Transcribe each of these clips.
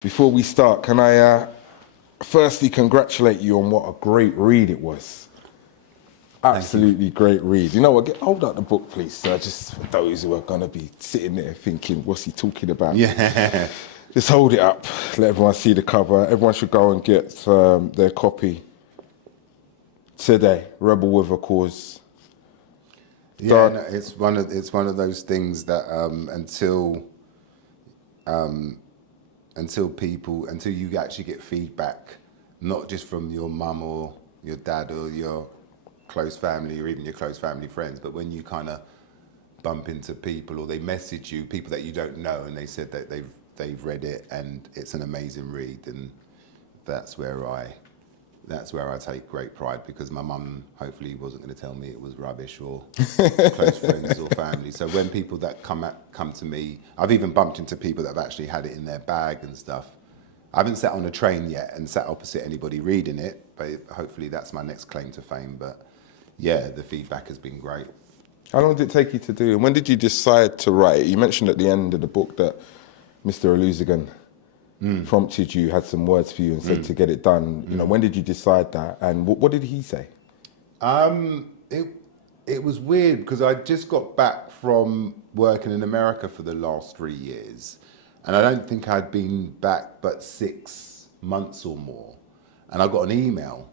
Before we start, can I firstly congratulate you on what a great read it was. Absolutely great read. You know what, hold up the book, please, sir, just for those who are going to be sitting there thinking, what's he talking about? Yeah. Just hold it up, let everyone see the cover. Everyone should go and get their copy today, Rebel with a Cause. Yeah, no, it's one of those things that until you actually get feedback, not just from your mum or your dad or your close family or even your close family friends, but when you kind of bump into people or they message you, people that you don't know, and they said that they've read it and it's an amazing read, and that's where I take great pride, because my mum hopefully wasn't going to tell me it was rubbish, or close friends or family. So when people that come to me, I've even bumped into people that have actually had it in their bag and stuff. I haven't sat on a train yet and sat opposite anybody reading it, but hopefully that's my next claim to fame. But yeah, the feedback has been great. How long did it take you to do? And when did you decide to write? You mentioned at the end of the book that Mr. Olusegun prompted you, had some words for you and said to get it done. You know, when did you decide that? And what did he say? It was weird because I just got back from working in America for the last 3 years. And I don't think I'd been back but 6 months or more. And I got an email.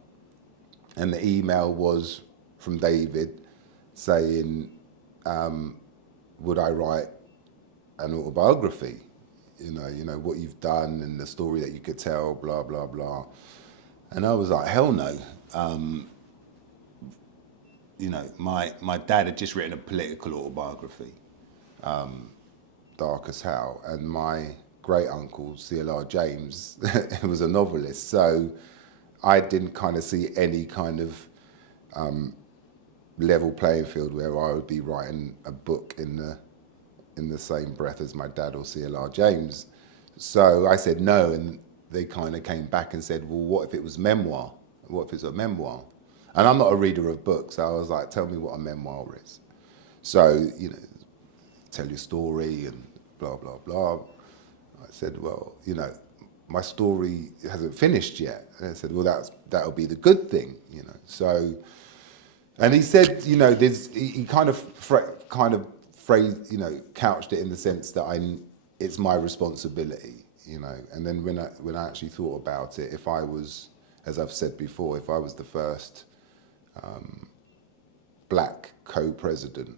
And the email was from David saying, would I write an autobiography? You know what you've done and the story that you could tell, blah, blah, blah. And I was like, hell no. My dad had just written a political autobiography, Darcus How, and my great uncle, C.L.R. James, was a novelist. So I didn't kind of see any kind of level playing field where I would be writing a book in the same breath as my dad or C.L.R. James. So I said no, and they kind of came back and said, well, what if it was memoir? What if it's a memoir? And I'm not a reader of books, so I was like, tell me what a memoir is. So, tell your story and blah, blah, blah. I said, well, my story hasn't finished yet. And I said, well, that'll be the good thing, So, and he said, he kind of phrased, couched it in the sense that it's my responsibility, And then when I actually thought about it, if I was, as I've said before, if I was the first black co-president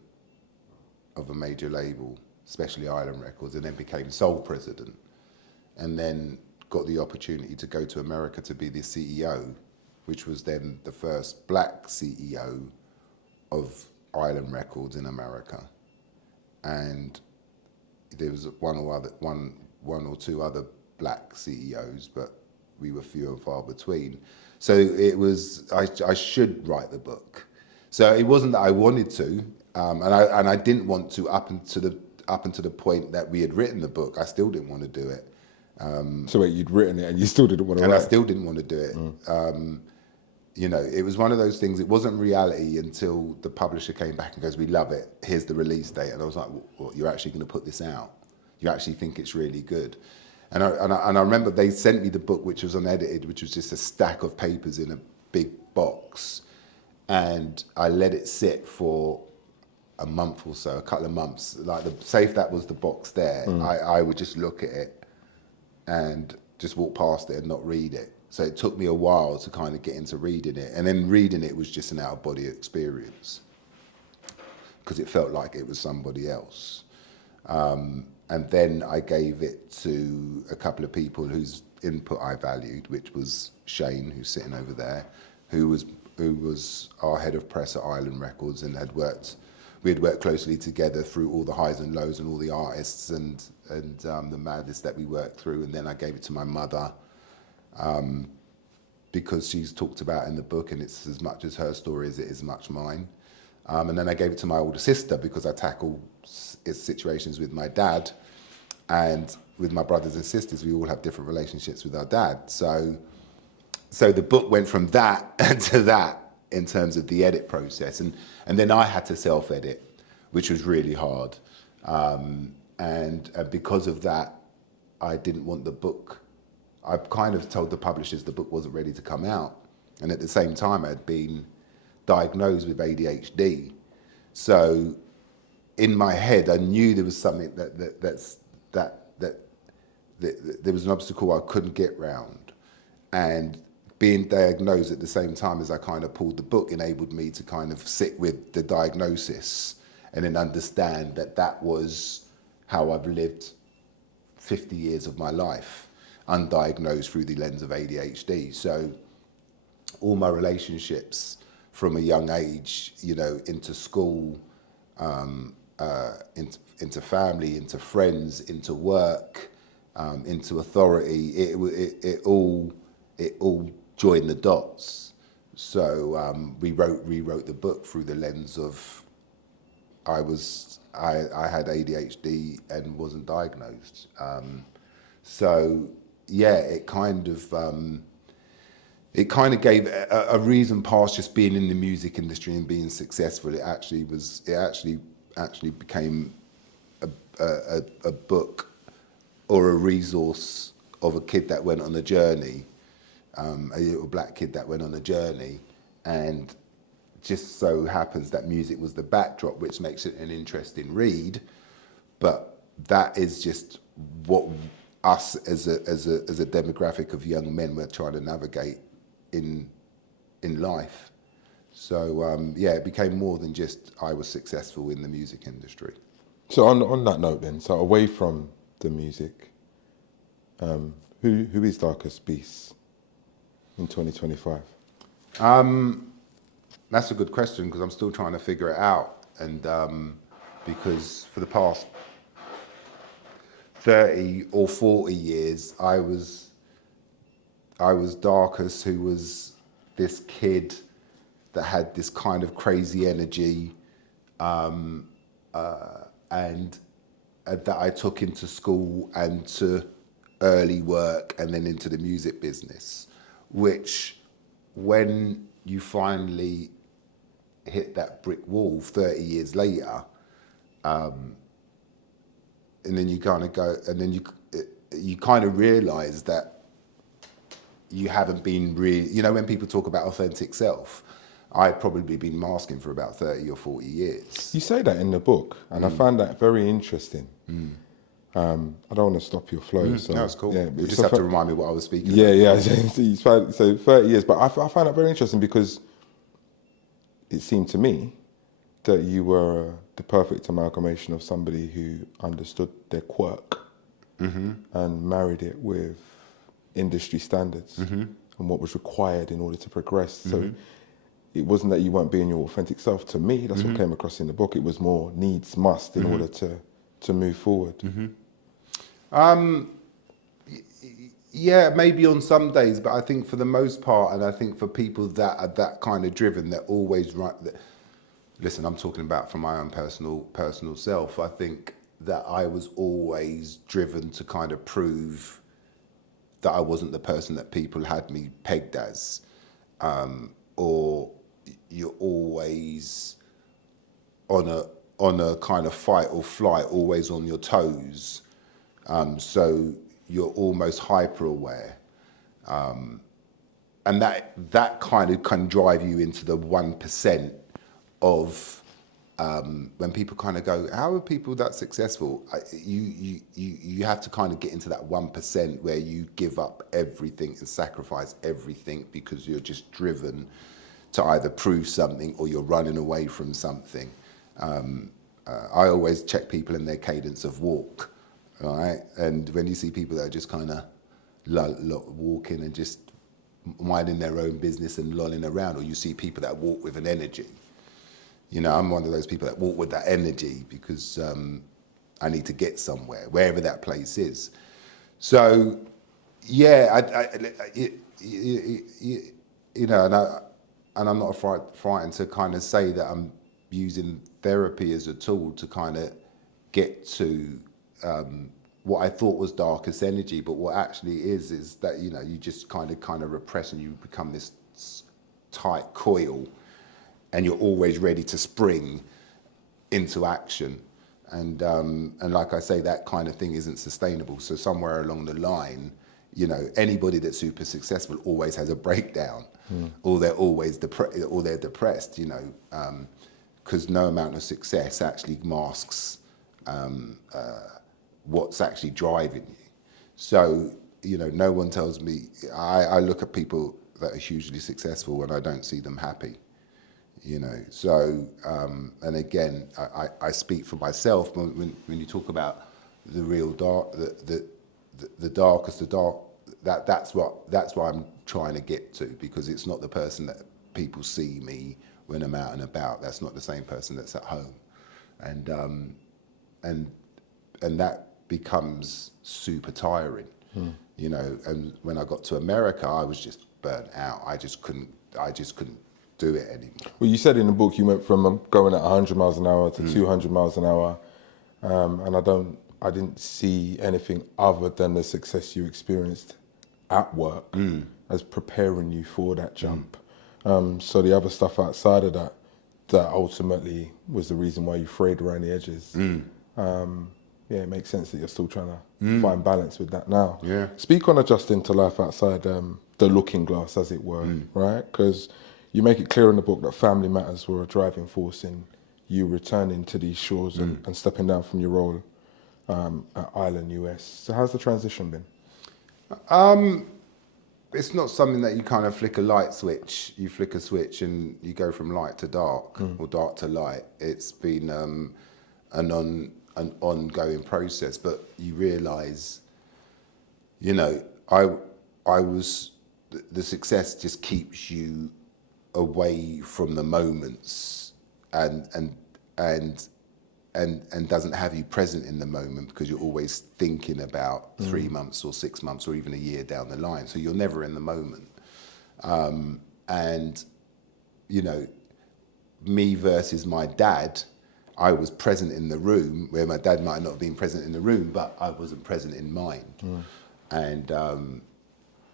of a major label, especially Island Records, and then became sole president, and then got the opportunity to go to America to be the CEO, which was then the first black CEO of Island Records in America. And there was one or two other black CEOs, but we were few and far between. So it was, I should write the book. So it wasn't that I wanted to, and I didn't want to up until the point that we had written the book. I still didn't want to do it. So wait, you'd written it and you still didn't want to write it? And I still didn't want to do it. It was one of those things, it wasn't reality until the publisher came back and goes, we love it, here's the release date. And I was like, what, you're actually going to put this out? You actually think it's really good? And I remember they sent me the book, which was unedited, which was just a stack of papers in a big box. And I let it sit for a month or so, a couple of months. Like, say if that was the box there, I would just look at it and just walk past it and not read it. So it took me a while to kind of get into reading it. And then reading it was just an out-of-body experience, because it felt like it was somebody else. And then I gave it to a couple of people whose input I valued, which was Shane, who's sitting over there, who was our head of press at Island Records, and we had worked closely together through all the highs and lows and all the artists and the madness that we worked through. And then I gave it to my mother, because she's talked about in the book, and it's as much as her story as it is much mine. And then I gave it to my older sister, because I tackle situations with my dad, and with my brothers and sisters, we all have different relationships with our dad. So the book went from that to that in terms of the edit process. And then I had to self-edit, which was really hard. And because of that, I didn't want the book I kind of told the publishers the book wasn't ready to come out. And at the same time, I'd been diagnosed with ADHD. So in my head, I knew there was something that there was an obstacle I couldn't get round. And being diagnosed at the same time as I kind of pulled the book enabled me to kind of sit with the diagnosis and then understand that that was how I've lived 50 years of my life, undiagnosed through the lens of ADHD. So all my relationships from a young age, you know, into school, into family, into friends, into work, into authority, it all joined the dots. So we rewrote the book through the lens of I had ADHD and wasn't diagnosed. So yeah, it kind of gave a reason past just being in the music industry and being successful. It actually became a book or a resource of a kid that went on a journey, a little black kid that went on a journey, and just so happens that music was the backdrop, which makes it an interesting read. But that is just what us as a demographic of young men were trying to navigate in life. So yeah, it became more than just I was successful in the music industry. So on that note then, so away from the music, who is Darcus Beese in 2025? That's a good question, because I'm still trying to figure it out. And because for the past 30 or 40 years, I was Darcus, who was this kid that had this kind of crazy energy, and that I took into school and to early work and then into the music business, which when you finally hit that brick wall 30 years later, and then you kind of go, and then you kind of realize that you haven't been really, you know, when people talk about authentic self, I'd probably been masking for about 30 or 40 years. You say that in the book, and I found that very interesting. I don't want to stop your flow. So, no, it's cool. Yeah, You just have to remind me what I was speaking about. about. Yeah. So 30 years, but I find that very interesting because it seemed to me that you were the perfect amalgamation of somebody who understood their quirk and married it with industry standards and what was required in order to progress. So it wasn't that you weren't being your authentic self. To me, that's what came across in the book. It was more needs must in order to move forward. Yeah, maybe on some days, but I think for the most part, and I think for people that are that kind of driven, they're always right. Listen, I'm talking about from my own personal self. I think that I was always driven to kind of prove that I wasn't the person that people had me pegged as, or you're always on a kind of fight or flight, always on your toes. So you're almost hyper aware. And that kind of can drive you into the 1% of when people kind of go, how are people that successful? You have to kind of get into that 1% where you give up everything and sacrifice everything because you're just driven to either prove something or you're running away from something. I always check people in their cadence of walk, right? And when you see people that are just kind of walking and just minding their own business and lolling around, or you see people that walk with an energy. You know, I'm one of those people that walk with that energy because I need to get somewhere, wherever that place is. So, yeah, you know, and I'm not frightened to kind of say that I'm using therapy as a tool to kind of get to what I thought was darkest energy, but what actually is that, you know, you just kind of repress and you become this tight coil, and you're always ready to spring into action. And like I say, that kind of thing isn't sustainable. So somewhere along the line, you know, anybody that's super successful always has a breakdown, or they're always or they're depressed, you know, because no amount of success actually masks what's actually driving you. So, you know, no one tells me, I look at people that are hugely successful and I don't see them happy, you know. So, and again, I speak for myself when you talk about the real dark, the darkest, that's what I'm trying to get to, because it's not the person that people see me when I'm out and about. That's not the same person that's at home, and that becomes super tiring, you know. And when I got to America, I was just burnt out. I just couldn't do it anymore. Well, you said in the book you went from going at 100 miles an hour to 200 miles an hour, and I didn't see anything other than the success you experienced at work as preparing you for that jump. So the other stuff outside of that ultimately was the reason why you frayed around the edges. Yeah, it makes sense that you're still trying to find balance with that now. Yeah. Speak on adjusting to life outside the looking glass, as it were, right? Because you make it clear in the book that family matters were a driving force in you returning to these shores and stepping down from your role at Island US. So how's the transition been? It's not something that you kind of flick a light switch. You flick a switch and you go from light to dark or dark to light. It's been an ongoing process, but you realise, you know, the success just keeps you away from the moments and doesn't have you present in the moment, because you're always thinking about 3 months or 6 months or even a year down the line. So you're never in the moment. And, you know, me versus my dad, I was present in the room where my dad might not have been present in the room, but I wasn't present in mind. And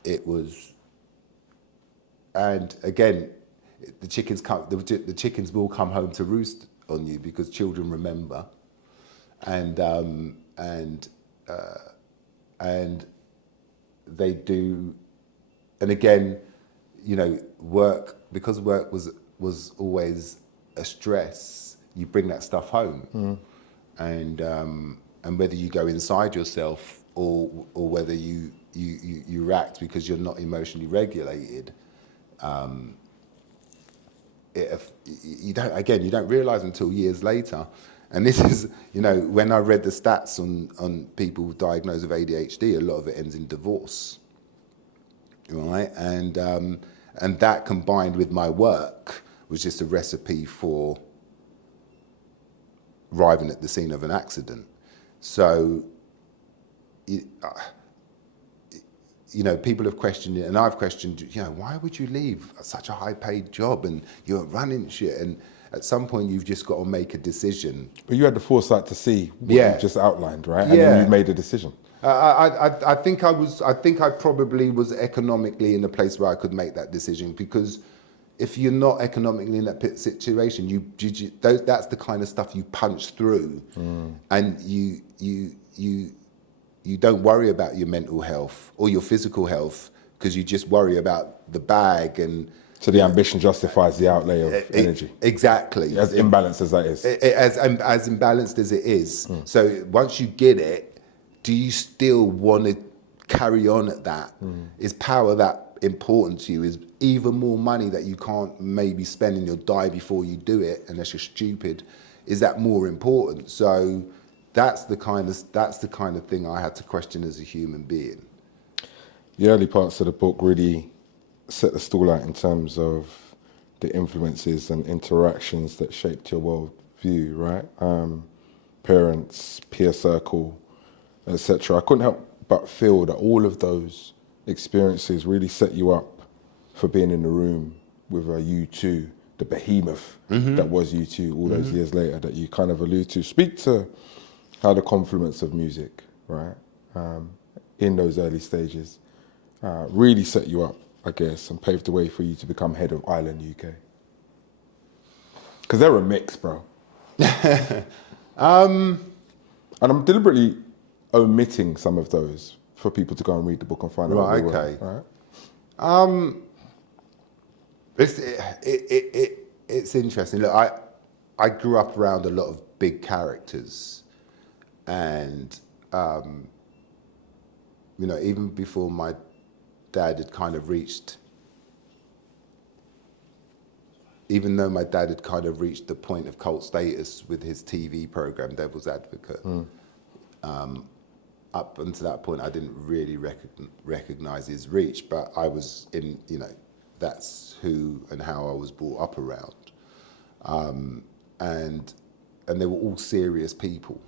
it was, and again, the chickens will come home to roost on you, because children remember, and they do. And again, you know, because work was always a stress, you bring that stuff home, and whether you go inside yourself or whether you react because you're not emotionally regulated. You don't realise until years later, and this is, you know, when I read the stats on people diagnosed with ADHD, a lot of it ends in divorce, right? And that combined with my work was just a recipe for arriving at the scene of an accident. So, you know, people have questioned it, and I've questioned, you know, why would you leave such a high-paid job and you're running shit? And at some point, you've just got to make a decision. But you had the foresight to see what you just outlined, right? And then you made a decision. I think I probably was economically in a place where I could make that decision, because if you're not economically in that situation, that's the kind of stuff you punch through, and you don't worry about your mental health or your physical health, because you just worry about the bag. And so the ambition justifies the outlay of energy. Exactly. As imbalanced as that is. As imbalanced as it is. So once you get it, do you still want to carry on at that? Is power that important to you? Is even more money that you can't maybe spend and you'll die before you do it, unless you're stupid, is that more important? So that's the kind of thing I had to question as a human being. The early parts of the book really set the stall out in terms of the influences and interactions that shaped your worldview, right? Parents, peer circle, etc. I couldn't help but feel that all of those experiences really set you up for being in the room with a U2, the behemoth that was U2 all those years later that you kind of allude to. Speak to how the confluence of music, right, in those early stages really set you up, I guess, and paved the way for you to become head of Island UK. Because they're a mix, bro. And I'm deliberately omitting some of those for people to go and read the book and find out. Right, what they okay. were, right? It's interesting. Look, I grew up around a lot of big characters, and you know, even before my dad had kind of reached, even though my dad had kind of reached the point of cult status with his TV program, Devil's Advocate, up until that point, I didn't really recognize his reach, but I was in, you know, that's who and how I was brought up around. And they were all serious people.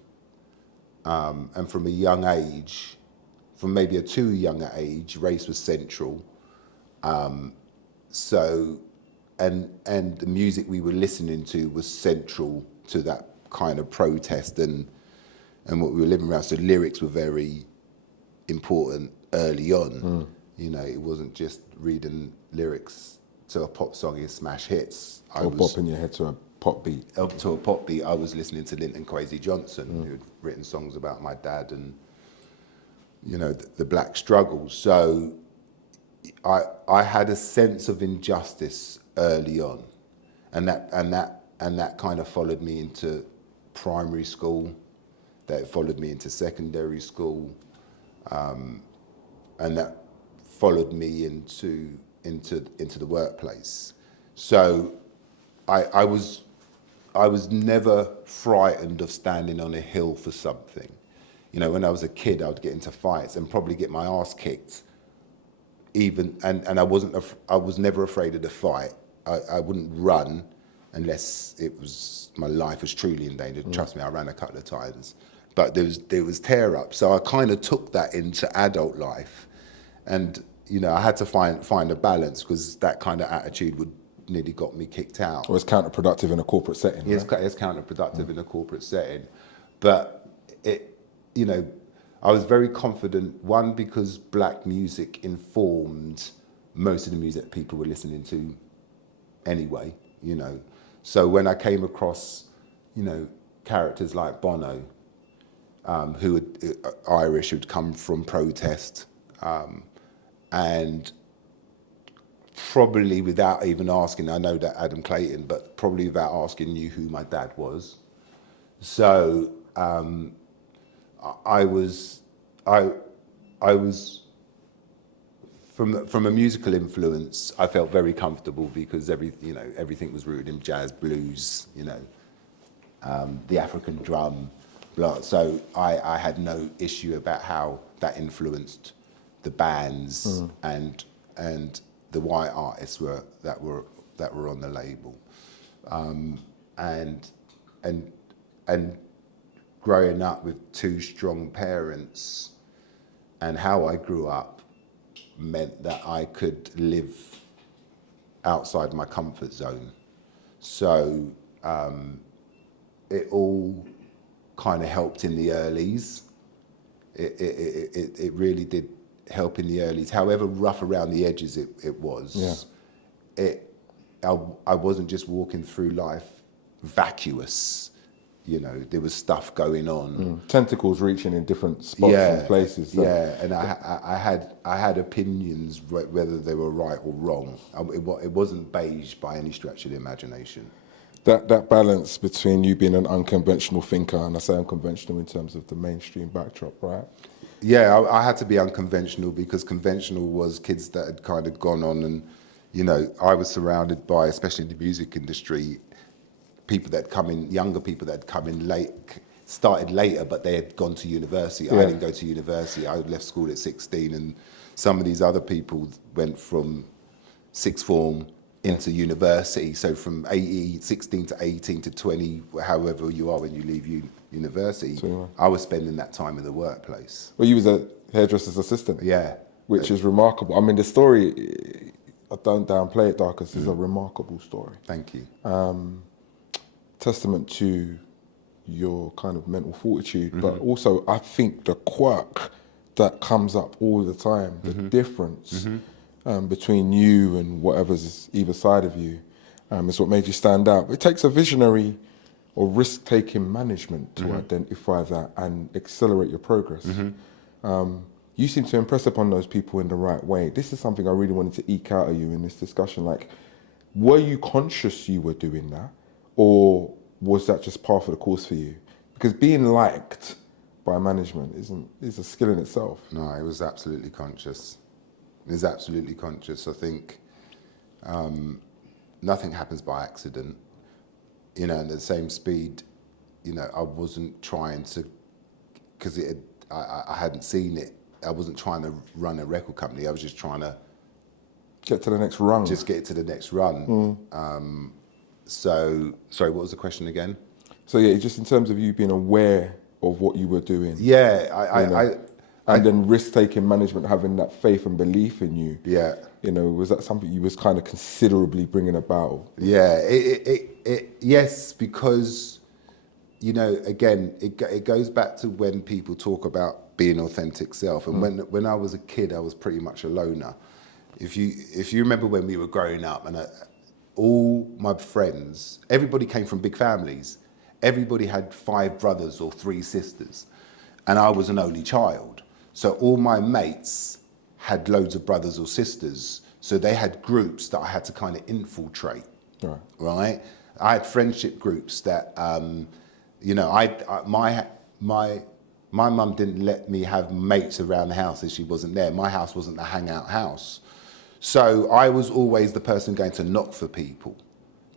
And from a young age, from maybe a too young age, race was central. So, and the music we were listening to was central to that kind of protest and what we were living around. So lyrics were very important early on. You know, it wasn't just reading lyrics to a pop song and smash hits. Or bopping your head to a pop beat. Up to a pop beat, I was listening to Linton Kwesi Johnson, who'd written songs about my dad and, you know, the black struggle. So I had a sense of injustice early on, and that kind of followed me into primary school. That followed me into secondary school, and that followed me into the workplace. So I was never frightened of standing on a hill for something. You know, when I was a kid, I would get into fights and probably get my ass kicked. And I was never afraid of the fight. I wouldn't run unless my life was truly in danger. Trust me, I ran a couple of times. But there was tear up. So I kind of took that into adult life. And, you know, I had to find a balance, because that kind of attitude would nearly got me kicked out. Well, it's counterproductive in a corporate setting. It's Right? counterproductive in a corporate setting. But you know, I was very confident, one, because black music informed most of the music people were listening to anyway, you know. So when I came across, you know, characters like Bono, who Irish, who'd come from protest, and probably without even asking, I know that Adam Clayton, but probably without asking, knew who my dad was. So I was from a musical influence, I felt very comfortable, because everything was rooted in jazz, blues, you know, the African drum, blah. So I had no issue about how that influenced the bands and the white artists that were on the label, and growing up with two strong parents, and how I grew up meant that I could live outside my comfort zone. So it all kind of helped in the earlies. It really did help in the earlies. However rough around the edges it was, I wasn't just walking through life vacuous. You know, there was stuff going on. Tentacles reaching in different spots and places. So. Yeah, and I had opinions, whether they were right or wrong. It wasn't beige by any stretch of the imagination. That balance between you being an unconventional thinker, and I say unconventional in terms of the mainstream backdrop, right? Yeah, I had to be unconventional, because conventional was kids that had kind of gone on, and, you know, I was surrounded by, especially in the music industry, people that come in, younger people that had come in late, started later, but they had gone to university. I didn't go to university. I left school at 16, and some of these other people went from sixth form into university. So from 16 to 18 to 20, however you are when you leave university, I was spending that time in the workplace. Well, you was a hairdresser's assistant. Yeah. Which is remarkable. I mean, the story, I don't downplay it, Darcus, is a remarkable story. Thank you. Testament to your kind of mental fortitude, but also I think the quirk that comes up all the time, the difference between you and whatever's either side of you, is what made you stand out. It takes a visionary or risk-taking management to identify that and accelerate your progress. you seem to impress upon those people in the right way. This is something I really wanted to eke out of you in this discussion. Like, were you conscious you were doing that, or was that just par for the course for you? Because being liked by management is a skill in itself. No, it was absolutely conscious. It was absolutely conscious. I think nothing happens by accident. You know, at the same speed, you know, I wasn't trying to, because I hadn't seen it. I wasn't trying to run a record company. I was just trying to get to the next rung. Just get to the next run. So, sorry, what was the question again? So yeah, just in terms of you being aware of what you were doing. Yeah, and then risk-taking management having that faith and belief in you. Yeah. You know, was that something you was kind of considerably bringing about? Yeah, yes, because, you know, again, it goes back to when people talk about being authentic self. And when I was a kid, I was pretty much a loner. If you remember when we were growing up, and all my friends, everybody came from big families. Everybody had 5 brothers or 3 sisters, and I was an only child. So all my mates had loads of brothers or sisters. So they had groups that I had to kind of infiltrate. Right? I had friendship groups that, you know, my mum didn't let me have mates around the house if she wasn't there. My house wasn't a hangout house. So I was always the person going to knock for people.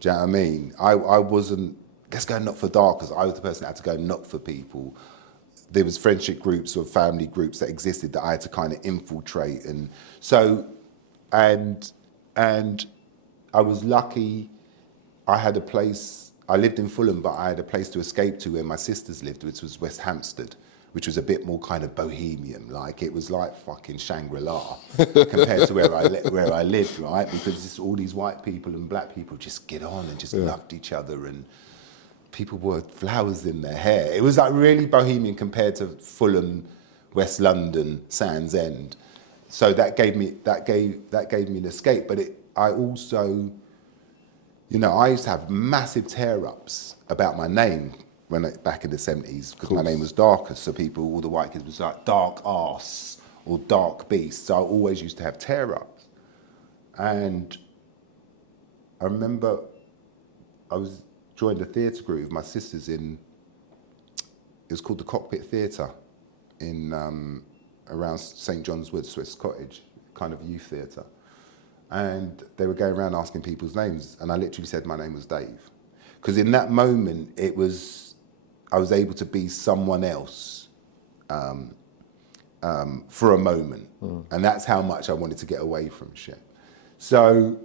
Do you know what I mean? I wasn't, let's go knock for Darcus. I was the person that had to go knock for people. There was friendship groups or family groups that existed that I had to kind of infiltrate. And so, and I was lucky. I had a place, I lived in Fulham, but I had a place to escape to where my sisters lived, which was West Hampstead, which was a bit more kind of bohemian. Like, it was like fucking Shangri-La compared to where I lived, right? Because it's all these white people and black people just get on and just loved each other, and people wore flowers in their hair. It was like really bohemian compared to Fulham, West London, Sands End. So that gave me an escape. But I also, you know, I used to have massive tear-ups about my name back in the 70s, because my name was Darcus. So all the white kids was like dark arse or dark beast. So I always used to have tear-ups. And I remember I joined a theatre group with my sisters it was called the Cockpit Theatre in around St John's Wood, Swiss Cottage, kind of youth theatre. And they were going around asking people's names, and I literally said my name was Dave. Because in that moment, I was able to be someone else for a moment. And that's how much I wanted to get away from shit. So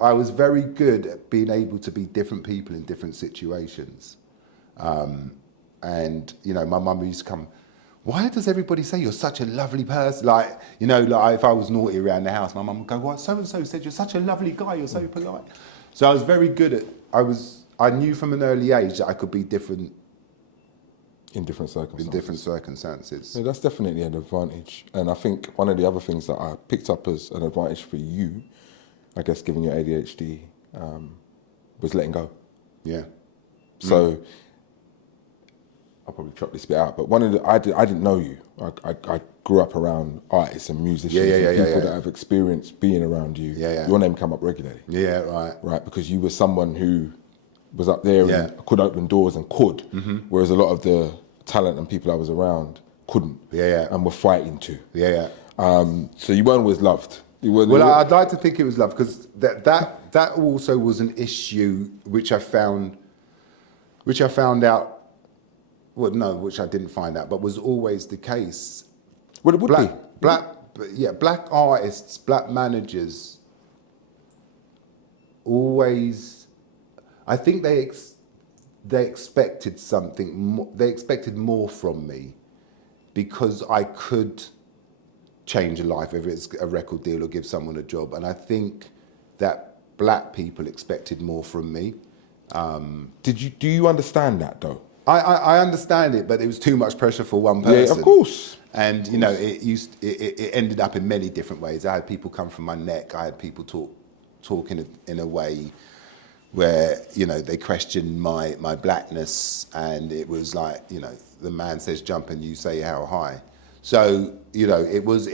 I was very good at being able to be different people in different situations. And, you know, my mum used to come, why does everybody say you're such a lovely person? Like, you know, like if I was naughty around the house, my mum would go, well, so-and-so said you're such a lovely guy, you're so polite. So I was very good at, I knew from an early age that I could be different. In different circumstances. In different circumstances. Yeah, that's definitely an advantage. And I think one of the other things that I picked up as an advantage for you, I guess given your ADHD, was letting go. Yeah. So I'll probably chop this bit out, but I didn't know you. I grew up around artists and musicians and people that have experienced being around you. Your name come up regularly. Yeah, right. Right, because you were someone who was up there and could open doors and could, whereas a lot of the talent and people I was around couldn't. And were fighting to. So you weren't always loved. I'd like to think it was love, because that also was an issue which I found out. Well, no, which I didn't find out, but was always the case. Well, it would be. Black artists, black managers, always. I think they expected something. They expected more from me, because I could change a life, whether it's a record deal or give someone a job. And I think that black people expected more from me. Do you understand that though? I understand it, but it was too much pressure for one person. Yeah, of course. And you know, it ended up in many different ways. I had people come from my neck. I had people talk in a way where, you know, they questioned my blackness, and it was like, you know, the man says jump and you say how high. So it was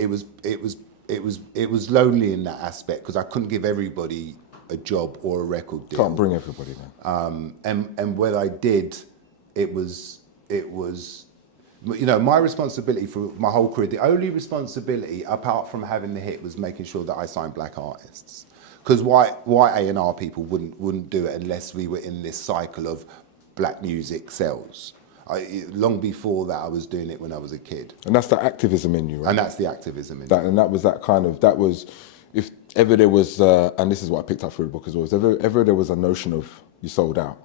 lonely in that aspect because I couldn't give everybody a job or a record deal. Can't bring everybody down. And when I did, it was my responsibility for my whole career. The only responsibility apart from having the hit was making sure that I signed black artists. Because white A&R people wouldn't do it unless we were in this cycle of black music sells. Long before that, I was doing it when I was a kid. And that's the activism in you, right? And that's the activism in that. And that was, if ever there was, and this is what I picked up through the book as well, if ever there was a notion of you sold out,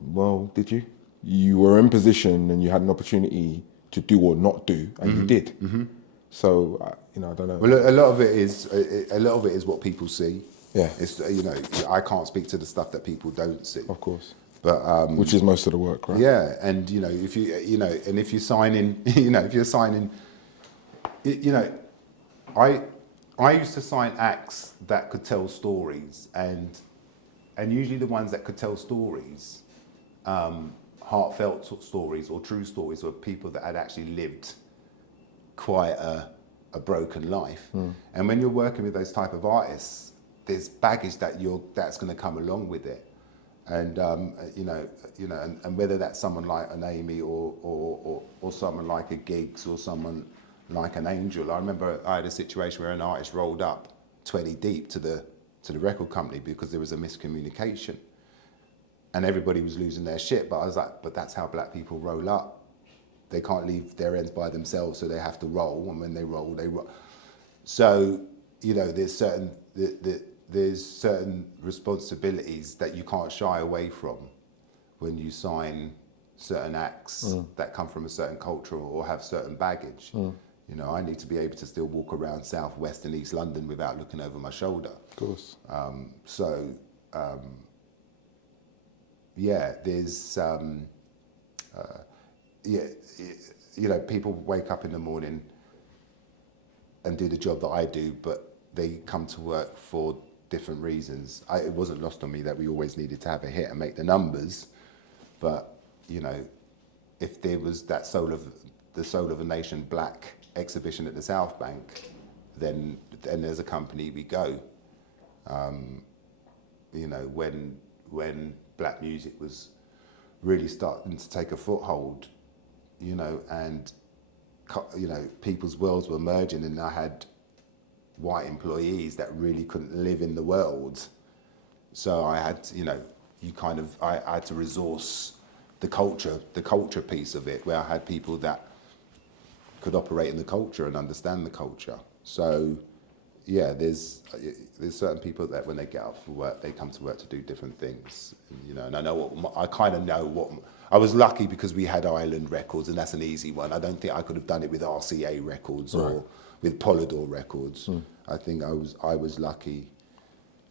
well, did you? You were in position and you had an opportunity to do or not do, and you did. So, I don't know. Well, a lot of it is what people see. Yeah. It's I can't speak to the stuff that people don't see. Of course. But which is most of the work, right? Yeah, and if you're signing, I used to sign acts that could tell stories, and usually the ones that could tell stories, heartfelt stories or true stories, were people that had actually lived quite a broken life. And when you're working with those type of artists, there's baggage that's going to come along with it. And and whether that's someone like an Amy or someone like a Giggs or someone like an Angel. I remember I had a situation where an artist rolled up 20 deep to the record company because there was a miscommunication, and everybody was losing their shit. But I was like, but that's how black people roll up. They can't leave their ends by themselves, so they have to roll. And when they roll, they roll. So there's certain responsibilities that you can't shy away from when you sign certain acts that come from a certain culture or have certain baggage. I need to be able to still walk around South, West and East London without looking over my shoulder. Of course. There's people wake up in the morning and do the job that I do, but they come to work for different reasons. It wasn't lost on me that we always needed to have a hit and make the numbers, but if there was that Soul of a Nation Black exhibition at the South Bank, then as a company we go. When black music was really starting to take a foothold, and people's worlds were merging, and I had white employees that really couldn't live in the world. So I had, I had to resource the culture piece of it, where I had people that could operate in the culture and understand the culture. So yeah, there's certain people that when they get up for work, they come to work to do different things, and I know I kind of know what. I was lucky because we had Island Records, and that's an easy one. I don't think I could have done it with RCA Records or with Polydor Records. I think I was lucky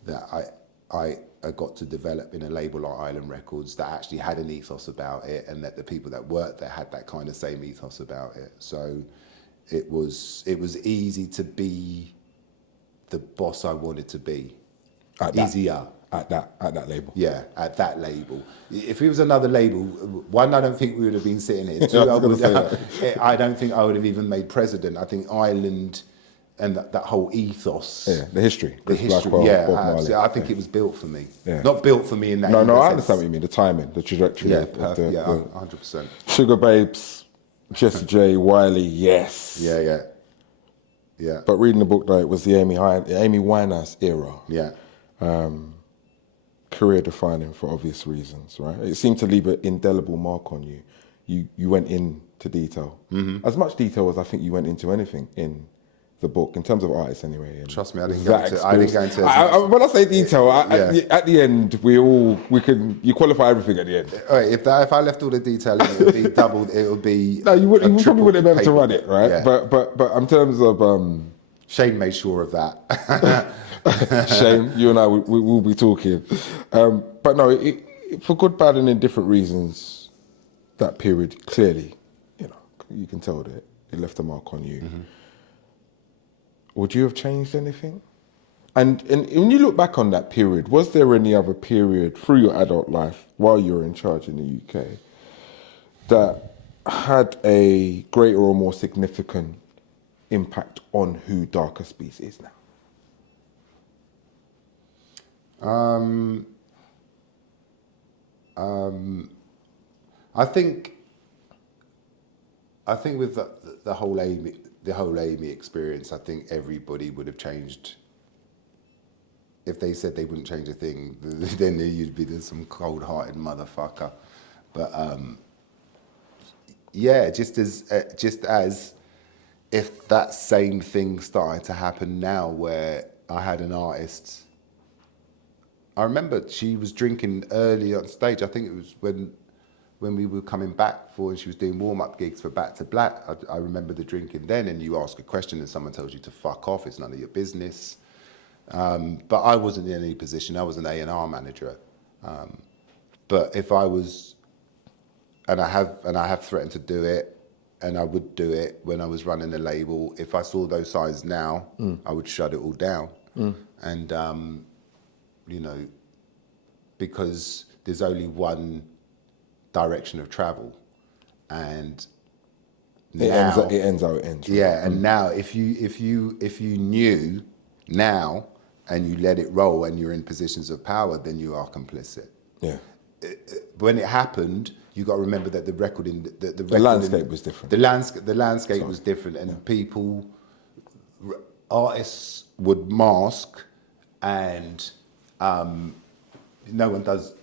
that I got to develop in a label like Island Records that actually had an ethos about it, and that the people that worked there had that kind of same ethos about it. So it was easy to be the boss I wanted to be. Easier. At that label. Yeah, at that label. If it was another label, one, I don't think we would have been sitting here. Two, I don't think I would have even made president. I think Ireland and that whole ethos. Yeah, the history. Blackwell, I think it was built for me. Yeah. Not built for me in that. No, I sense. understand what you mean. The timing, the trajectory. Yeah, 100%. Sugar Babes, Jesse J, Wiley, yes. Yeah. But reading the book though, it was the Amy Winehouse era. Yeah. Career defining for obvious reasons, right? It seemed to leave an indelible mark on you. You went into detail. As much detail as I think you went into anything in the book, in terms of artists anyway. And trust me, I didn't go into when I say detail, at the end, you qualify everything at the end. All right, if I left all the detail in, it would be doubled, it would be... No, you probably wouldn't be able to run it, right? Yeah. But in terms of... Shane made sure of that. Shane, you and I, we will be talking. But no, for good, bad and indifferent reasons, that period clearly, you can tell that it left a mark on you. Would you have changed anything? And when you look back on that period, was there any other period through your adult life while you were in charge in the UK that had a greater or more significant impact on who Darcus Beese is now? I think with the whole Amy experience, I think everybody would have changed. If they said they wouldn't change a thing, then you'd be some cold-hearted motherfucker. But yeah, just as if that same thing started to happen now, where I had an artist. I remember she was drinking early on stage. I think it was when we were coming back and she was doing warm-up gigs for Back to Black. I remember the drinking then, and you ask a question and someone tells you to fuck off. It's none of your business. But I wasn't in any position. I was an A&R manager. But if I was, and I have threatened to do it, and I would do it when I was running a label. If I saw those signs now, I would shut it all down. And you know, because there's only one direction of travel, and It ends how it ends. Right? Yeah, and now if you knew now and you let it roll and you're in positions of power, then you are complicit. Yeah. When it happened, you got to remember that the landscape was different. The landscape was different, and people, artists would mask, and no one does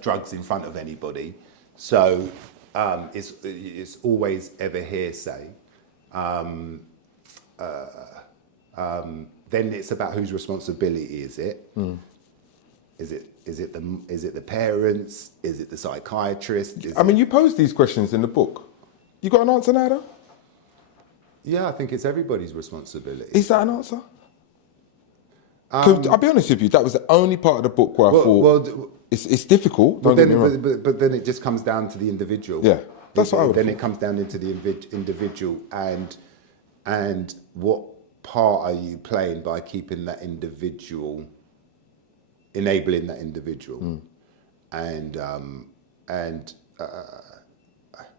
drugs in front of anybody. So it's always ever hearsay. Then it's about whose responsibility is it? Is it the parents? Is it the psychiatrist? I mean, you posed these questions in the book. You got an answer now, though? Yeah, I think it's everybody's responsibility. Is that an answer? 'Cause I'll be honest with you, that was the only part of the book where I thought it's difficult. But then it just comes down to the individual. Yeah, that's what I would. Then it comes down into the individual and what part are you playing by keeping that individual, enabling that individual, and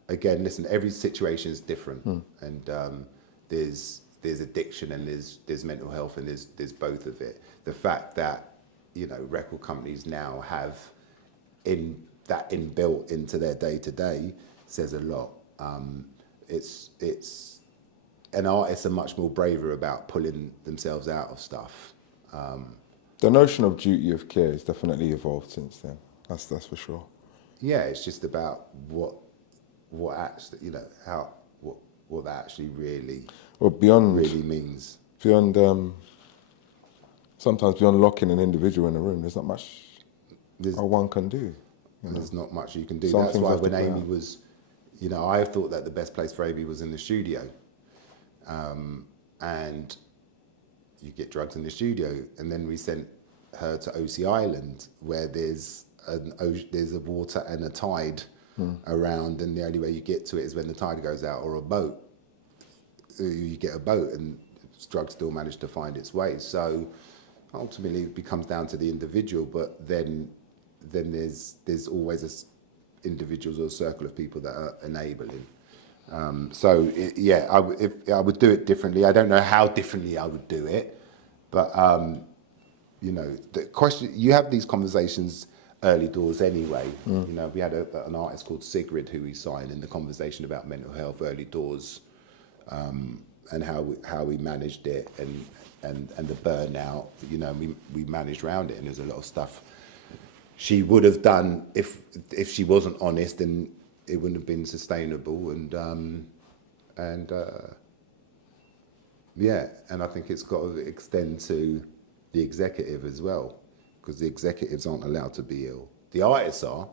again, listen, every situation is different, and there's addiction and there's mental health and there's both of it. The fact that, you know, record companies now have inbuilt into their day-to-day says a lot. And artists are much more braver about pulling themselves out of stuff. The notion of duty of care has definitely evolved since then. That's for sure. Yeah, it's just about what actually, you know, what that actually really means. Beyond sometimes beyond locking an individual in a room, there's not much one can do. There's not much you can do. That's why when Amy was, you know, I thought that the best place for Amy was in the studio. And you get drugs in the studio, and then we sent her to OC Island, where there's a water and a tide around, and the only way you get to it is when the tide goes out, or a boat. You get a boat, and drugs still manage to find its way. So ultimately, it becomes down to the individual. But then there's always individuals or a circle of people that are enabling. I would do it differently. I don't know how differently I would do it, but you know, the question, you have these conversations early doors anyway. You know, we had an artist called Sigrid who we signed in the conversation about mental health early doors, and how we managed it and the burnout. You know, we managed around it, and there's a lot of stuff she would have done if she wasn't honest, and it wouldn't have been sustainable, and I think it's got to extend to the executive as well, because the executives aren't allowed to be ill. The artists are,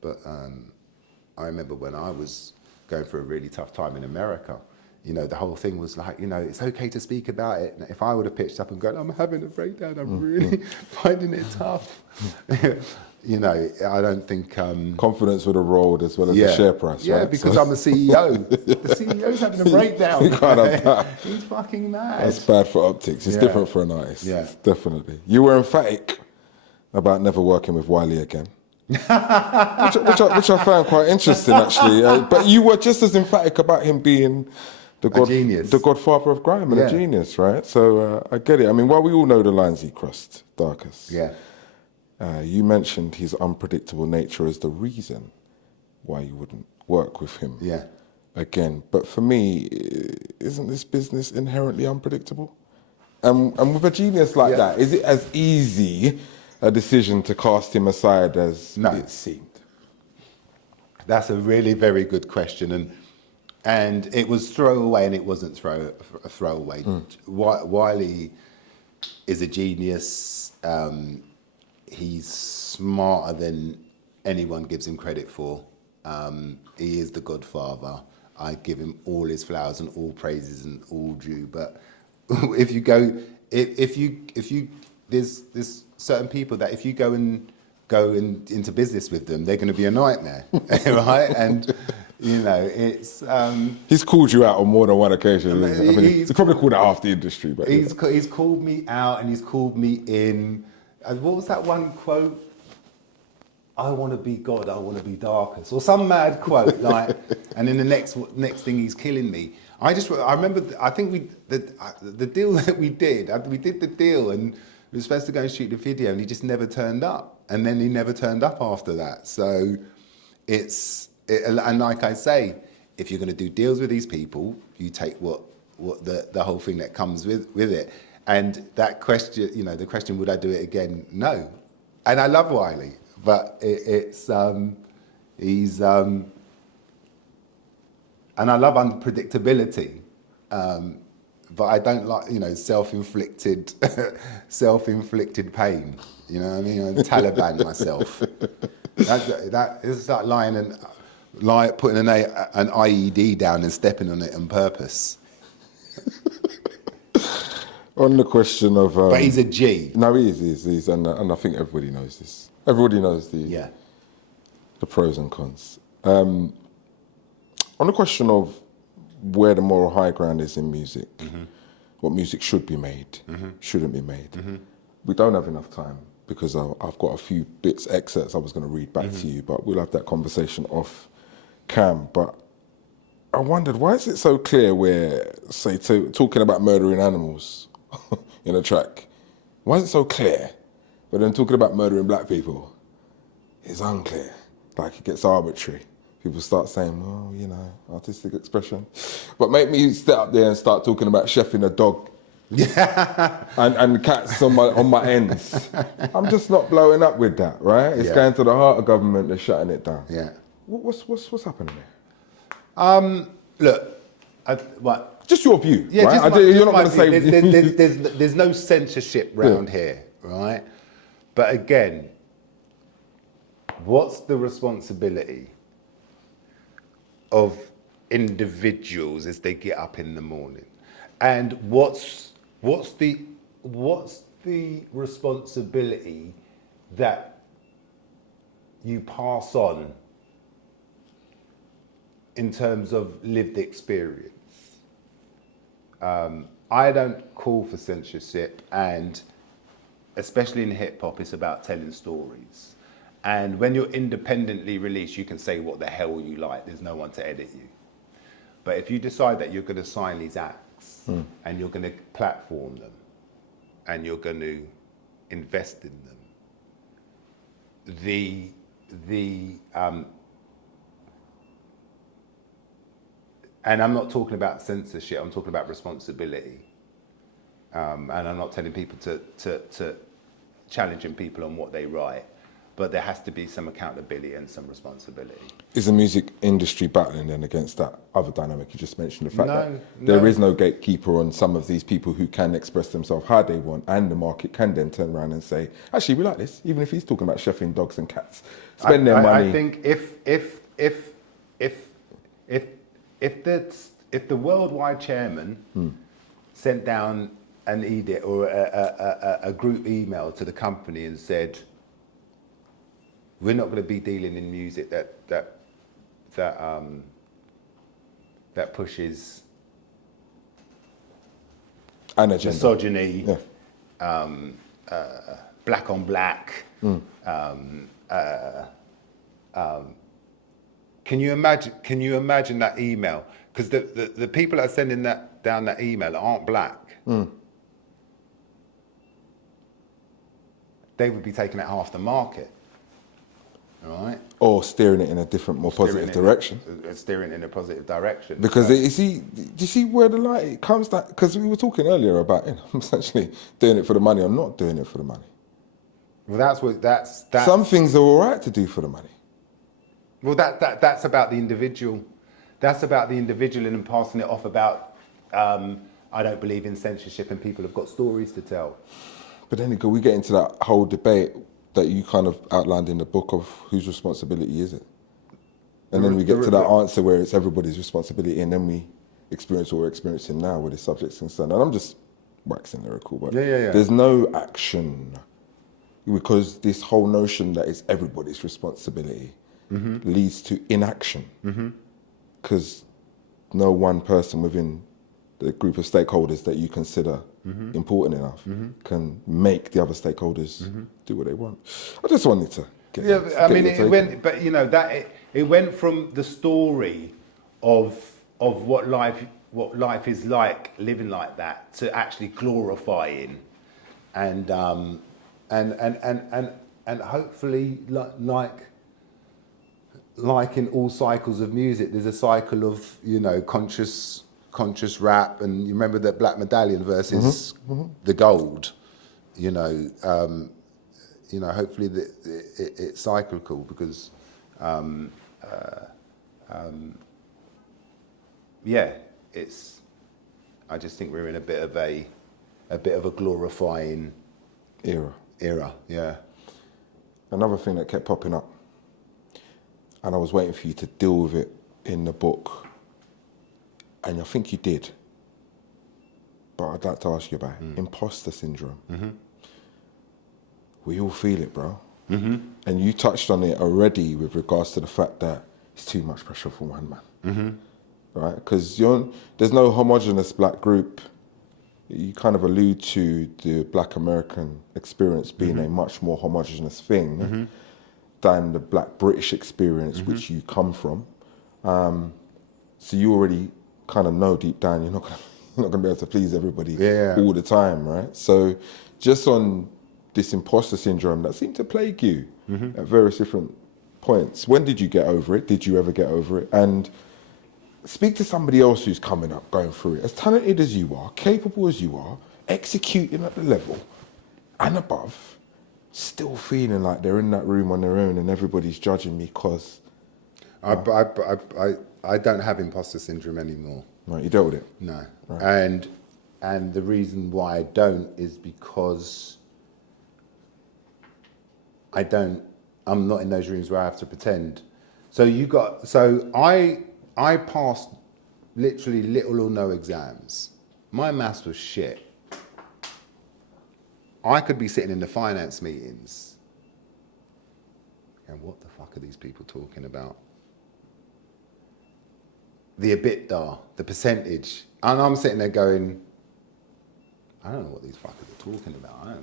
but I remember when I was going through a really tough time in America, you know, the whole thing was like, you know, it's okay to speak about it. And if I would have pitched up and gone, I'm having a breakdown, I'm really finding it tough. You know, I don't think... confidence would have rolled as well as the share price, yeah, right? because I'm a CEO. The CEO's having a breakdown. You can't have that. He's fucking mad. That's bad for optics. It's different for an artist. Yeah. Definitely. You were emphatic about never working with Wiley again. which I found quite interesting, actually. But you were just as emphatic about him being genius. the godfather of grime and a genius, right? So I get it. I mean, while we all know the lines he crossed, Darcus, you mentioned his unpredictable nature as the reason why you wouldn't work with him again. But for me, isn't this business inherently unpredictable? And with a genius like that, is it as easy a decision to cast him aside as it seemed? That's a really very good question, and it was throwaway, and it wasn't throwaway. Wiley is a genius. He's smarter than anyone gives him credit for. He is the godfather. I give him all his flowers and all praises and all due. But if you go, if you, there's certain people that if you go into business with them, they're going to be a nightmare, right? And you know, it's. He's called you out on more than one occasion. I mean, he's probably called out half the industry, but he's called me out and he's called me in. What was that one quote? I want to be God, I want to be Darcus, or some mad quote like. And then the next thing, he's killing me. I remember. I think the deal that we did the deal, and we were supposed to go and shoot the video, and he just never turned up. And then he never turned up after that. So and like I say, if you're going to do deals with these people, you take what the whole thing that comes with it. And that question, you know, the question, would I do it again? No. And I love Wiley, but he's and I love unpredictability. But I don't like, you know, self-inflicted pain. You know what I mean? I Taliban myself. That is like putting an IED down and stepping on it on purpose. On the question of, but he's a G. No, he is, and I think everybody knows this. Everybody knows the pros and cons. On the question of where the moral high ground is in music, what music should be made, shouldn't be made. We don't have enough time because I've got a few excerpts I was going to read back to you, but we'll have that conversation off cam. But I wondered, why is it so clear where, say, talking about murdering animals in a track, why is it so clear? But then talking about murdering black people is unclear. Like, it gets arbitrary. People start saying, well, you know, artistic expression. But make me step up there and start talking about chefing a dog and cats on my ends. I'm just not blowing up with that, right? It's going to the heart of government, they're shutting it down. Yeah. What's happening there? Look, just your view, yeah, right? You're not going to say... There's no censorship round here, right? But again, what's the responsibility of individuals as they get up in the morning? And what's the responsibility that you pass on in terms of lived experience? I don't call for censorship, and especially in hip hop, it's about telling stories. And when you're independently released, you can say what the hell you like. There's no one to edit you. But if you decide that you're going to sign these acts and you're going to platform them and you're going to invest in them, and I'm not talking about censorship, I'm talking about responsibility. And I'm not telling people to challenging people on what they write, but there has to be some accountability and some responsibility. Is the music industry battling then against that other dynamic you just mentioned? The fact that there is no gatekeeper on some of these people who can express themselves how they want, and the market can then turn around and say, actually, we like this, even if he's talking about chefing dogs and cats. Spend their money. I think if the worldwide chairman sent down an edict or a group email to the company and said, we're not going to be dealing in music that pushes an agenda, misogyny, black on black, Can you imagine that email? Because the people that are sending down that email aren't black. They would be taking out half the market, all right? Or steering it in a different, more positive direction. Steering in a positive direction. Because do you see where the light comes? That because we were talking earlier about I'm essentially doing it for the money or not doing it for the money. Well, that's some things are all right to do for the money. Well, that's about the individual. That's about the individual and passing it off about. I don't believe in censorship, and people have got stories to tell. But then we get into that whole debate that you kind of outlined in the book of whose responsibility is it? And then we get to that answer where it's everybody's responsibility, and then we experience what we're experiencing now with the subject's concerned. And I'm just waxing lyrical, but there's no action because this whole notion that it's everybody's responsibility leads to inaction because no one person within the group of stakeholders that you consider important enough can make the other stakeholders do what they want. I just wanted to get it went from the story of what life is like living like that to actually glorifying and hopefully like in all cycles of music, there's a cycle of conscious rap, and you remember that Black Medallion versus the Gold, hopefully it's cyclical because I just think we're in a bit of a glorifying era. Yeah. Another thing that kept popping up, and I was waiting for you to deal with it in the book, and I think you did, but I'd like to ask you about imposter syndrome. We all feel it, bro. And you touched on it already with regards to the fact that it's too much pressure for one man, right? Because there's no homogenous black group. You kind of allude to the Black American experience being a much more homogenous thing than the Black British experience, which you come from. So you already kind of know deep down you're not gonna be able to please everybody all the time, right? So just on this imposter syndrome that seemed to plague you at various different points, when did you get over it? Did you ever get over it? And speak to somebody else who's coming up, going through it, as talented as you are, capable as you are, executing at the level and above, still feeling like they're in that room on their own and everybody's judging me because... I don't have imposter syndrome anymore. No, you dealt with it? No. Right. And the reason why I don't is because I'm not in those rooms where I have to pretend. I passed literally little or no exams. My maths was shit. I could be sitting in the finance meetings and what the fuck are these people talking about? The EBITDA, the percentage. And I'm sitting there going, I don't know what these fuckers are talking about.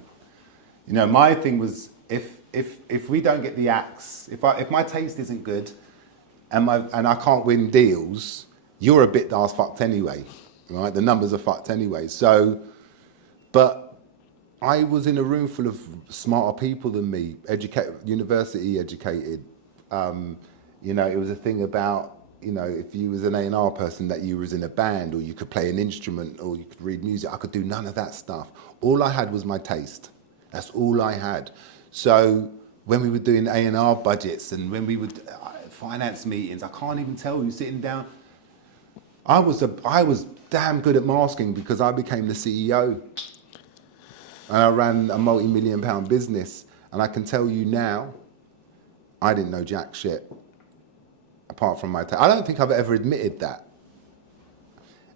My thing was if we don't get the axe, if my taste isn't good and I can't win deals, your EBITDA's fucked anyway, right? The numbers are fucked anyway. So, but I was in a room full of smarter people than me, university educated. It was a thing about, if you was an A&R person, that you was in a band or you could play an instrument or you could read music. I could do none of that stuff. All I had was my taste. That's all I had. So when we were doing A&R budgets and when we would finance meetings, I can't even tell you sitting down. I was damn good at masking because I became the CEO and I ran a multi-million-pound business. And I can tell you now, I didn't know jack shit apart from my taste. I don't think I've ever admitted that.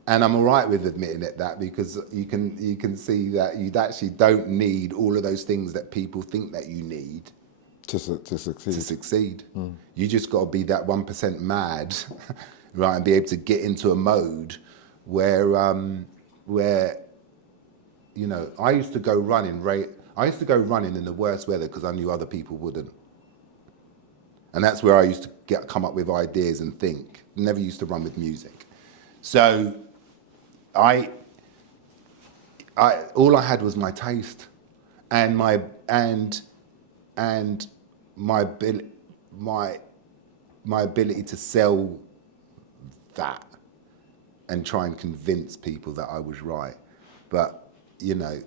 And I'm all right with admitting that because you can see that you actually don't need all of those things that people think that you need to succeed. You just got to be that 1% mad, right, and be able to get into a mode where I used to go running in the worst weather because I knew other people wouldn't. And that's where I used to come up with ideas and think. Never used to run with music. So all I had was my taste and my ability to sell that and try and convince people that I was right. But, you know,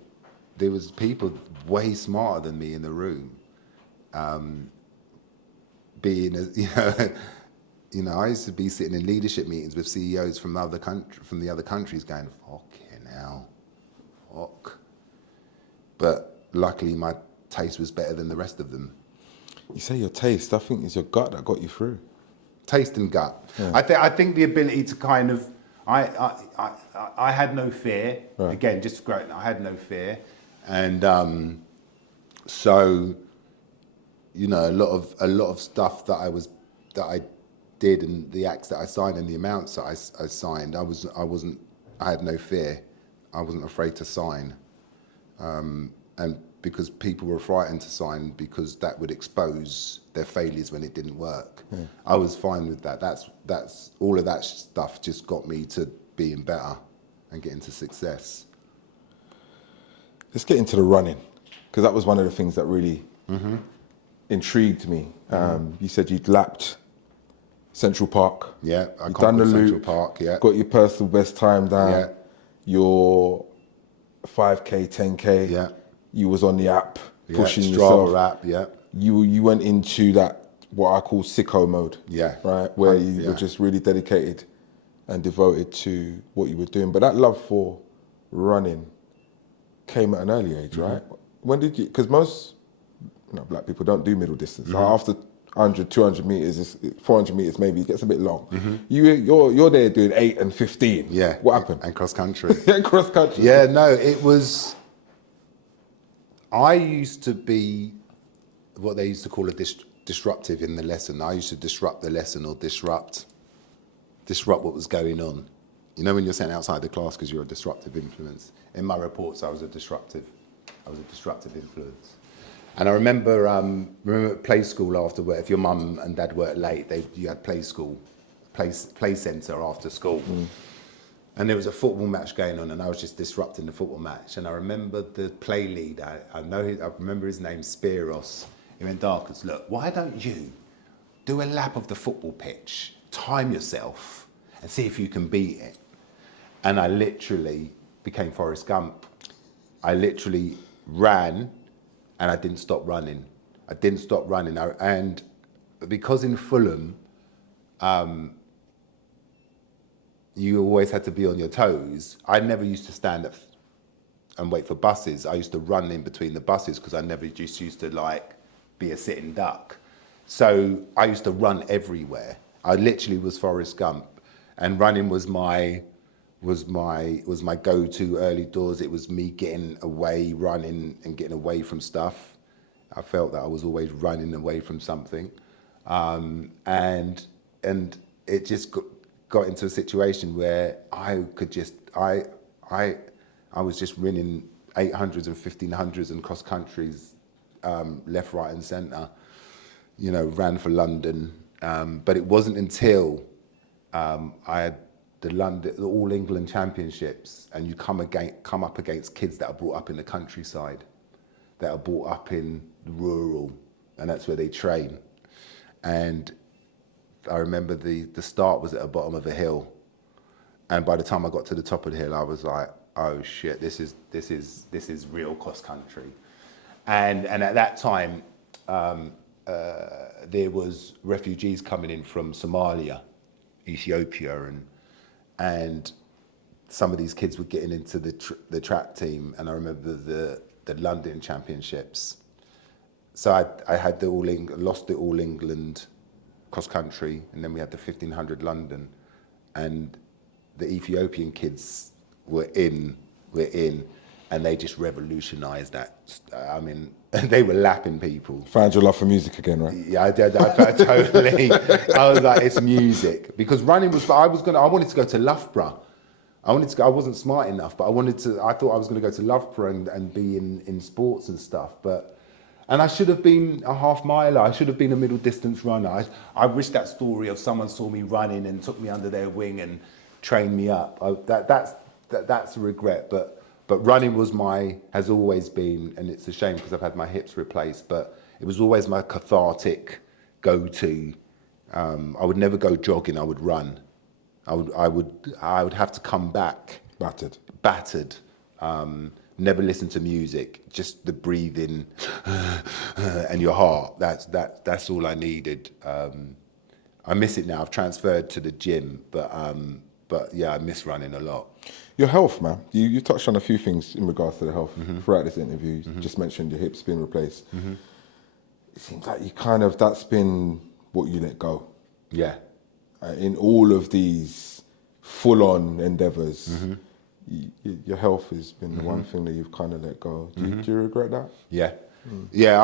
there was people way smarter than me in the room. I used to be sitting in leadership meetings with CEOs from the other countries going, fucking hell, fuck. But luckily my taste was better than the rest of them. You say your taste, I think it's your gut that got you through. Taste and gut. Yeah. I think the ability to kind of, I had no fear. Right. Again, just great. I had no fear. And so, you know, a lot of stuff that I did and the acts that I signed and the amounts that I signed, I had no fear. I wasn't afraid to sign. And because people were frightened to sign because that would expose their failures when it didn't work. Yeah. I was fine with that. That's all of that stuff just got me to being better and getting to success. Let's get into the running, because that was one of the things that really intrigued me. You said you'd lapped Central Park. Yeah, I you'd done the Central loop, Park, yeah. Got your personal best time down. Yeah. Your 5K, 10K. Yeah. You was on the app, pushing Strava yourself. app, yeah. You went into that, what I call sicko mode. Yeah. Right, where you were just really dedicated and devoted to what you were doing. But that love for running came at an early age, right? When did you, because most black people don't do middle distance. After 100, 200 meters, 400 meters maybe, it gets a bit long. You're there doing 8 and 15. Yeah. What happened? And cross country. And cross country. Yeah, no, it was, I used to be what they used to call a disruptive in the lesson. I used to disrupt the lesson or disrupt what was going on. You know, when you're sitting outside the class because you're a disruptive influence. In my reports, I was a disruptive influence. And I remember at play school after work, if your mum and dad worked late, you had play school, play centre after school. And there was a football match going on and I was just disrupting the football match. And I remember the play lead, I remember his name, Spiros. He went, Darcus, look, why don't you do a lap of the football pitch, time yourself and see if you can beat it. And I literally became Forrest Gump. I literally ran and I didn't stop running. And because in Fulham, you always had to be on your toes. I never used to stand up and wait for buses. I used to run in between the buses because I never just used to like be a sitting duck. So I used to run everywhere. I literally was Forrest Gump, and running was my go-to early doors. It was me getting away, running and getting away from stuff. I felt that I was always running away from something, and it just got into a situation where I was just winning 800s and 1500s and cross countries, left, right, and centre. You know, ran for London, but it wasn't until I had the All England Championships, and you come up against kids that are brought up in the countryside, that are brought up in the rural, and that's where they train. And I remember the start was at the bottom of a hill, and by the time I got to the top of the hill, I was like, oh shit, this is real cross country. And at that time, there was refugees coming in from Somalia, Ethiopia, and some of these kids were getting into the track team. And I remember the London Championships. So I had lost the All England cross country, and then we had the 1500 London, and the Ethiopian kids were in, and they just revolutionised that. I mean, they were lapping people. Found your love for music again, right? Yeah, I did. I totally. I was like, it's music, because running was. I wanted to go to Loughborough. I wasn't smart enough, but I thought I was going to go to Loughborough and be in sports and stuff. But And I should have been a half miler. I should have been a middle distance runner. I wish that story of someone saw me running and took me under their wing and trained me up. That's a regret. But running has always been, and it's a shame because I've had my hips replaced, but it was always my cathartic go-to. I would never go jogging. I would run. I would have to come back battered. Never listen to music, just the breathing and your heart. That's all I needed. I miss it now. I've transferred to the gym, but yeah, I miss running a lot. Your health, man. You touched on a few things in regards to the health throughout this interview. You just mentioned your hips being replaced. It seems like that's been what you let go. Yeah. In all of these full-on endeavours. Your health has been the one thing that you've kind of let go. Do you regret that? Yeah, yeah.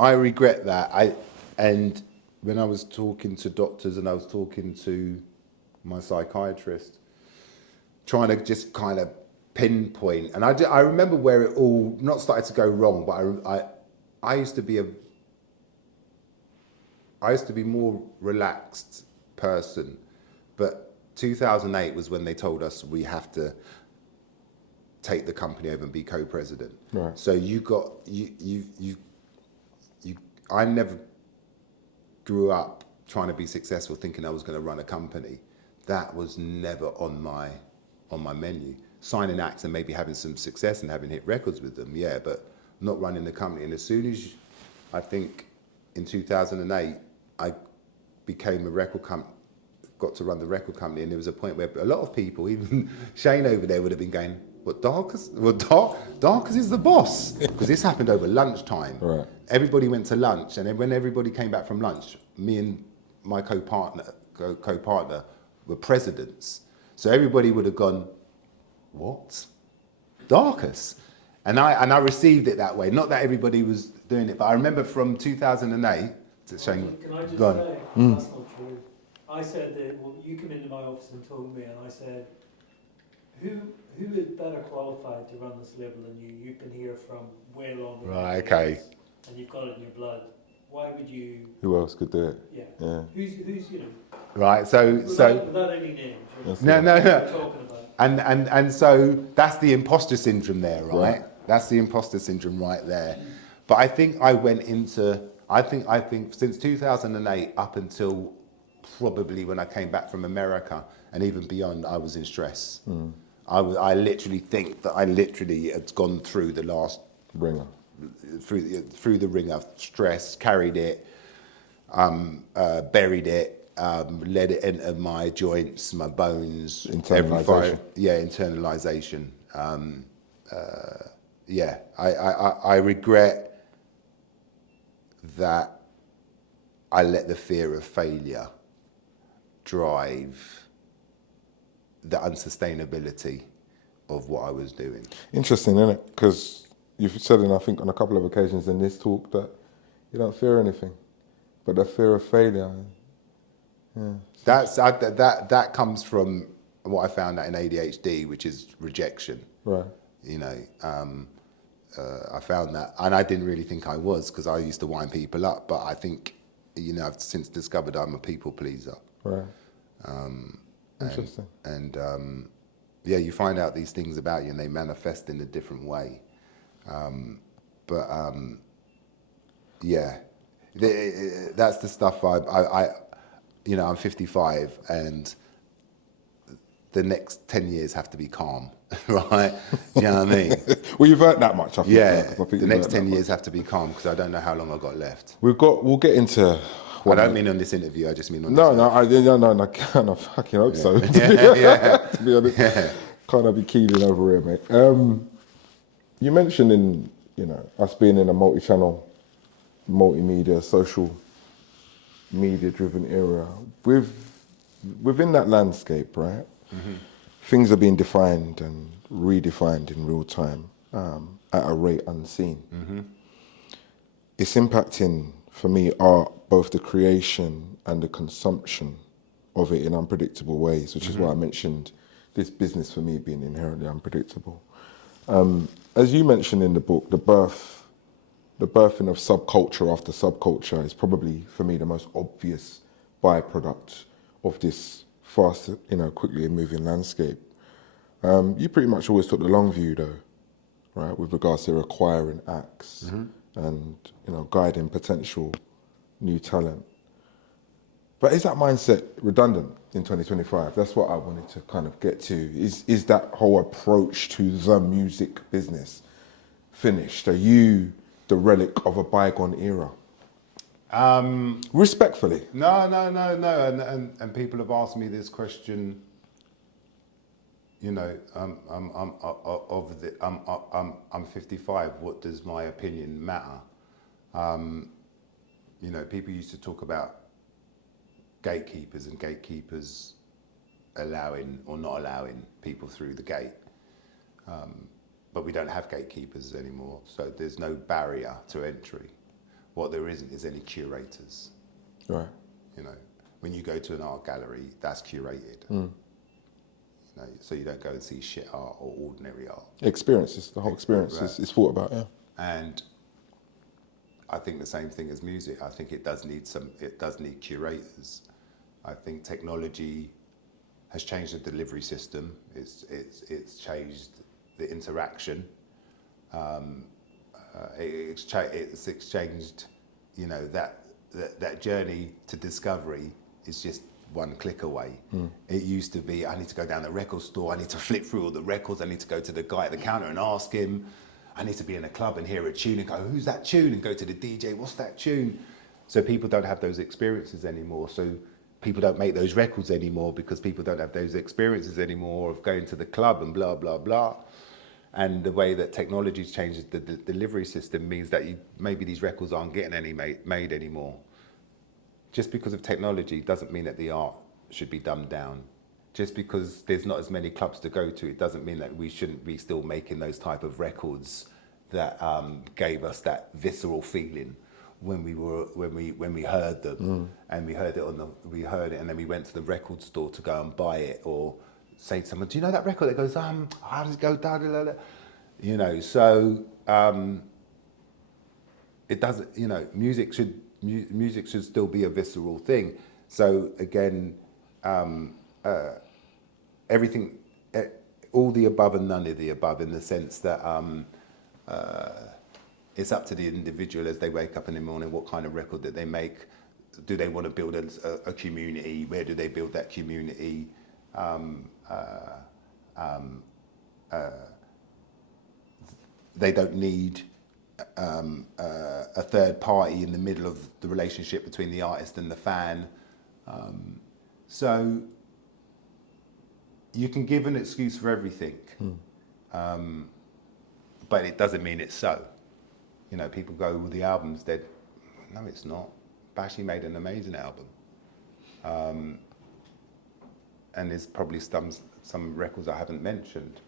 I regret that. And when I was talking to doctors and I was talking to my psychiatrist, trying to just kind of pinpoint, and I remember where it all not started to go wrong, but I used to be more relaxed person, but 2008 was when they told us we have to take the company over and be co-president. Right. So I never grew up trying to be successful thinking I was going to run a company. That was never on my menu. Signing acts and maybe having some success and having hit records with them, yeah, but not running the company. And as soon as I think in 2008 I became a record company, got to run the record company, and there was a point where a lot of people, even Shane over there, would have been going, "What, Darcus? Well, Darcus is the boss," because this happened over lunchtime. Right. Everybody went to lunch, and then when everybody came back from lunch, me and my co-partner were presidents. So everybody would have gone, "What, Darcus?" And I received it that way. Not that everybody was doing it, but I remember from 2008. Shane, can I just go on. say that's not true. I said that, well, you come into my office and told me, and I said, who is better qualified to run this label than you? You've been here from way longer. Right, okay. And you've got it in your blood. Why would you? Who else could do it? Yeah. Who's Right. So without any names. No. Talking about. And so that's the imposter syndrome there, right? That's the imposter syndrome right there. But I think I went into. I think since 2008 up until probably when I came back from America and even beyond, I was in stress. I literally think that I literally had gone through the last Ringer. Through the ringer of stress, carried it, buried it, let it enter my joints, my bones. Internalization. Internalization. I regret that I let the fear of failure drive the unsustainability of what I was doing. Interesting, isn't it? Because you've said, I think on a couple of occasions in this talk, that you don't fear anything, but the fear of failure. Yeah. That comes from what I found out in ADHD, which is rejection. Right. You know, I found that, and I didn't really think I was, because I used to wind people up. But I think, I've since discovered I'm a people pleaser. Right. Interesting. And you find out these things about you, and they manifest in a different way. That's the stuff I'm 55, and the next 10 years have to be calm, right? You know what I mean? Well, you've earned that much, I think. The next 10 years have to be calm, because I don't know how long I've got left. We'll get into... I don't mean on this interview, I just mean on I kind of fucking hope so. To be honest, can't I be keeling over here, mate? You mentioned in, us being in a multi-channel, multimedia, social media-driven era, within that landscape, right? Mm-hmm. Things are being defined and redefined in real time at a rate unseen. Mm-hmm. It's impacting, for me, art, both the creation and the consumption of it in unpredictable ways, which is why I mentioned this business for me being inherently unpredictable. As you mentioned in the book, the birth the birthing of subculture after subculture is probably, for me, the most obvious byproduct of this fast, quickly moving landscape. You pretty much always took the long view, though, right, with regards to acquiring acts and, guiding potential new talent. But is that mindset redundant in 2025? That's what I wanted to kind of get to. Is that whole approach to the music business finished? Are you the relic of a bygone era? Respectfully. No. And people have asked me this question. I'm 55. What does my opinion matter? People used to talk about gatekeepers and gatekeepers allowing or not allowing people through the gate. But we don't have gatekeepers anymore, so there's no barrier to entry. What there isn't is any curators. Right. When you go to an art gallery, that's curated. So you don't go and see shit art or ordinary art. Experiences, the whole experience is thought about, yeah. And I think the same thing as music. I think it does need curators. I think technology has changed the delivery system. It's changed the interaction. It's exchanged, that journey to discovery is just one click away. It used to be, I need to go down the record store, I need to flip through all the records, I need to go to the guy at the counter and ask him, I need to be in a club and hear a tune and go, who's that tune? And go to the DJ, what's that tune? So people don't have those experiences anymore. So people don't make those records anymore because people don't have those experiences anymore of going to the club and blah, blah, blah. And the way that technology's changed the delivery system means that maybe these records aren't getting made anymore. Just because of technology doesn't mean that the art should be dumbed down. Just because there's not as many clubs to go to, it doesn't mean that we shouldn't be still making those type of records that gave us that visceral feeling when we heard them, and we heard it, and then we went to the record store to go and buy it, or say to someone, "Do you know that record?" That goes, how does it go? Da, da, da, da. So it doesn't. Music should still be a visceral thing. So again, everything, all the above and none of the above, in the sense that it's up to the individual as they wake up in the morning, what kind of record that they make. Do they want to build a community? Where do they build that community? They don't need a third party in the middle of the relationship between the artist and the fan. So you can give an excuse for everything, but it doesn't mean it's so. People go, well, the album's dead. No, it's not. Bashi made an amazing album. And there's probably some records I haven't mentioned.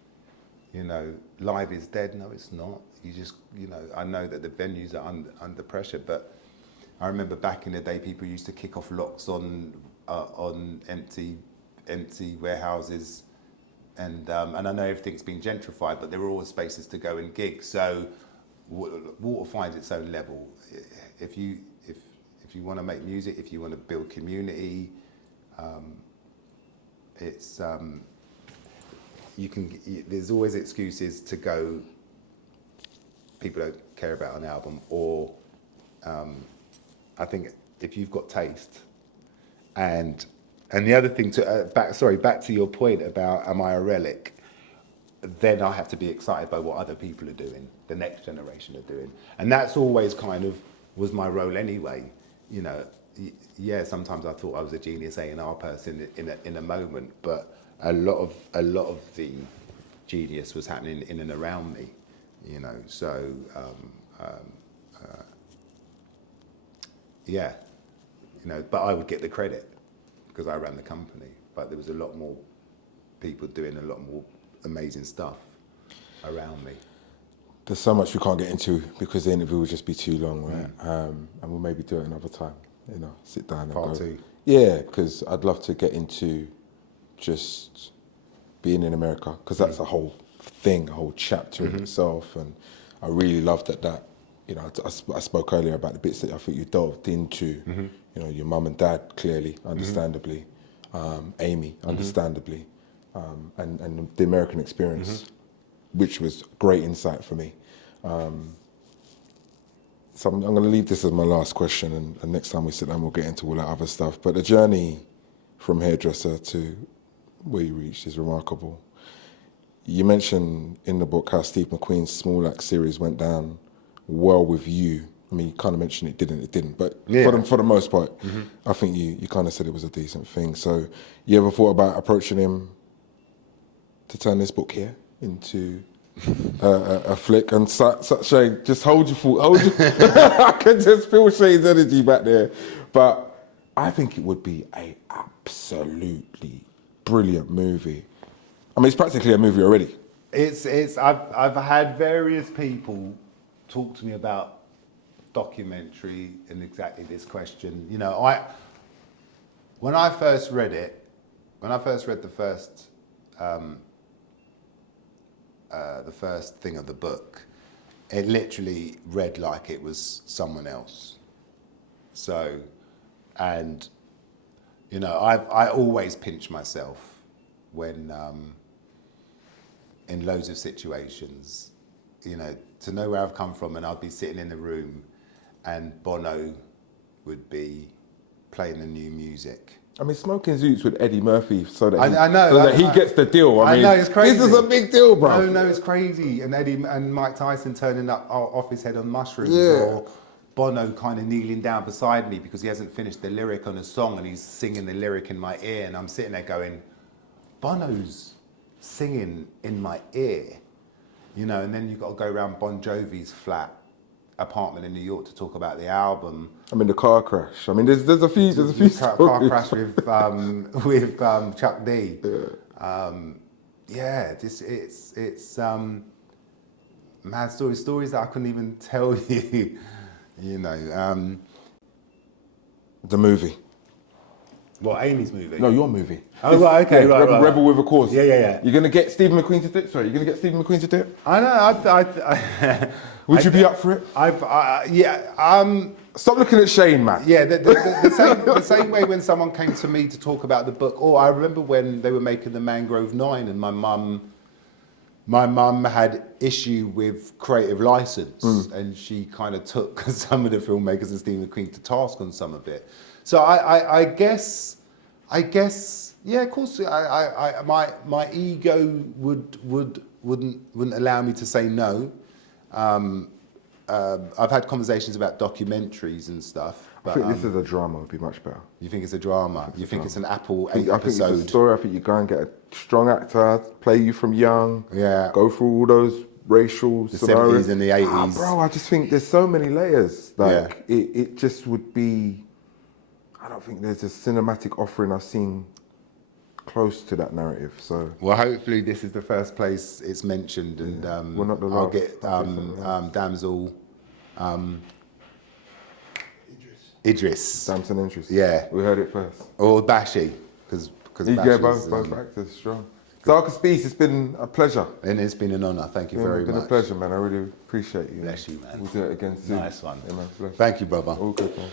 Live is dead. No, it's not. You just, I know that the venues are under pressure, but I remember back in the day, people used to kick off locks on empty warehouses, and I know everything's been gentrified, but there were always spaces to go and gig. So water finds its own level. If you want to make music, if you want to build community, it's there's always excuses to go, people don't care about an album, or I think if you've got taste, and the other thing back to your point about am I a relic, then I have to be excited by what other people are doing, the next generation are doing, and that's always kind of was my role anyway. Yeah, sometimes I thought I was a genius A&R person in a moment, but a lot of the genius was happening in and around me, So yeah, but I would get the credit because I ran the company. But there was a lot more people doing a lot more amazing stuff around me. There's so much we can't get into because the interview will just be too long, right? And we'll maybe do it another time, sit down and Part go. 2. Yeah, because I'd love to get into just being in America, because that's a whole thing, a whole chapter in itself. And I really love that you know, I spoke earlier about the bits that I think you delved into. You know, your mum and dad, clearly, understandably, Amy, understandably, and the American experience, which was great insight for me. So I'm going to leave this as my last question, and next time we sit down, we'll get into all that other stuff. But the journey from hairdresser to where you reached is remarkable. You mentioned in the book how Steve McQueen's Small Axe series went down well with you. I mean, you kind of mentioned it didn't, but for the most part, I think you kind of said it was a decent thing. So you ever thought about approaching him to turn this book here into a flick? And Shane, just hold your thought. I can just feel Shane's energy back there. But I think it would be a absolutely brilliant movie. I mean, it's practically a movie already. I've had various people talk to me about documentary and exactly this question. You know, when I first read the first thing of the book, it literally read like it was someone else. So, and you know, I always pinch myself when in loads of situations, you know, to know where I've come from, and I'd be sitting in the room and Bono would be playing the new music. I mean, Smoking Zoots with Eddie Murphy so that he gets the deal. I mean, know, it's crazy. This is a big deal, bro. No, it's crazy. And Eddie and Mike Tyson turning up off his head on mushrooms, Yeah. or Bono kind of kneeling down beside me because he hasn't finished the lyric on a song and he's singing the lyric in my ear, and I'm sitting there going, Bono's singing in my ear, you know. And then you've got to go around Bon Jovi's flat apartment in New York to talk about the album. I mean, the car crash. I mean, there's a few car crash with Chuck D. Yeah, it's mad stories that I couldn't even tell you. You know, The movie. what, Amy's movie? No, your movie. Oh, right, okay, Yeah, right. Rebel with a Cause. Yeah. You're gonna get Stephen McQueen to do it. Sorry, you're gonna get Stephen McQueen to do it. I know. Would you be up for it? Stop looking at Shane, man. Yeah, the same way when someone came to me to talk about the book. I remember when they were making the Mangrove 9, and my mum had issue with creative license, and she kind of took some of the filmmakers and Steve McQueen to task on some of it. So I guess, yeah, of course, my ego wouldn't allow me to say no. I've had conversations about documentaries and stuff. But, I think this is a drama would be much better. You think it's a drama? You think it's an Apple 8 I think it's episode? a story. I think you go and get a strong actor, play you from young. Yeah. Go through all those racial The scenarios. 70s and the 80s. Bro, I just think there's so many layers. Like, it just would be... I don't think there's a cinematic offering I've seen close to that narrative. So, Well, hopefully this is the first place it's mentioned, and Well, not the I'll last, get definitely. Damsel Idris. Damson Interest. Yeah. We heard it first. Or Bashi, because Yeah, both actors, strong. Darcus Beese, it's been a pleasure. And it's been an honour. Thank you very It's been much. a pleasure, man. I really appreciate you. Bless you, man. We'll do it again soon. Nice one. Yeah, man. Bless. Thank you, brother. All good, man.